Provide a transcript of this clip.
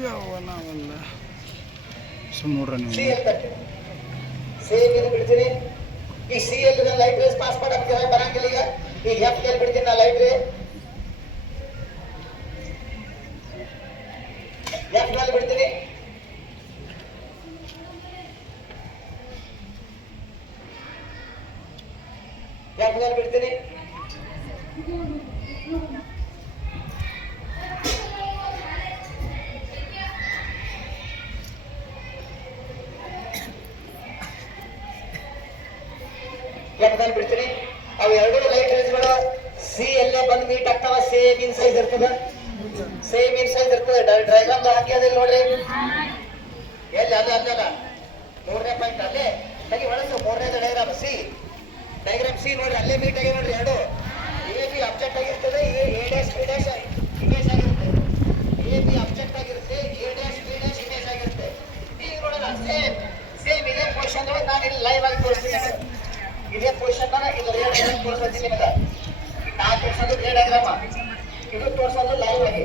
ಯಾವಲ್ಲ ಸುಮ್ಮನೆ ನೋಡ್ರಿ ನೀವು ಸಿ ಎಲ್ ಬಿಡ್ತೀನಿ. ಈ C L light rays pass ಮಾಡಕ್ಕೆ ಬರಂಗಿಲ್ಲ. ಈಗ ಎಫ್ ಎಲ್ ಬಿಡ್ತೀನಿ ನಾ ಲೈಟ್ ರೇ. ಎಫ್ ಎಲ್ ಬಿಡ್ತೀನಿ. ಎಫ್ ಎಲ್ ಬಿಡ್ತೀನಿ. ಎಫ್ಎಲ್ ಬಿಡ್ತೀನಿ. ಅವು ಎರಡು ಲೈಟ್ ರೇಸ್ಗಳು ಸಿ ಎಲ್ಲೇ ಬಂದು ಮೀಟ್ ಆಗ್ತಾವ. ಸೇಮ್ ಇನ್ ಸೈಜ್ ಇರ್ತದ. ಸೇಮ್ ಇನ್ ಸೈಜ್ ಇರ್ತದೆ. ಡ್ರೈಗ್ರಾಮ್ ಹಾಕಿ ಅದಿಲ್ಲ ನೋಡ್ರಿ. ಎಲ್ಲಿ ಅಲ್ಲ ಮೂರನೇ ಪಾಯಿಂಟ್ ಅಲ್ಲೇ ತೆಗಿ ಬಳಸು. ಮೂರನೇದ ಡೈಗ್ರಾಮ್ ಸಿ. ಡೈಗ್ರಾಮ್ ಸಿ ನೋಡ್ರಿ, ಅಲ್ಲೇ ಮೀಟ್ ಆಗಿ ನೋಡ್ರಿ. ಎರಡು ಎ ಬಿ ಅಬ್ಜೆಕ್ಟ್ ಆಗಿರ್ತದೆ. A dash be dash image ಆಗಿರುತ್ತೆ. ಎ ಬಿ ಅಬ್ಜೆಕ್ಟ್ ಆಗಿರುತ್ತೆ. A dash be dash image ಆಗಿರುತ್ತೆ. ಈಗ ನೋಡೋಣ ಸೇಮ್ ಸೇಮ್ ಇದೇ ಪೊಸಿಷನ್ ನಾನು ಇಲ್ಲಿ ಲೈವ್ ಆಗಿ ತೋರಿಸ್ತೀನಿ. ಇದೇ ಪೊಸಿಷನ್ ಇದು ರೇಡ್ ಡೈಗ್ರಾಮ್ ತೋರಿಸ್ತೀನಿ ನಿಮಗೆ. ನಾ ತೋರಿಸೋದು ರೇಡ್ ಡೈಗ್ರಾಮ್, ಇದು ತೋರಿಸೋದು ಲೈವ್ ಆಗಿ.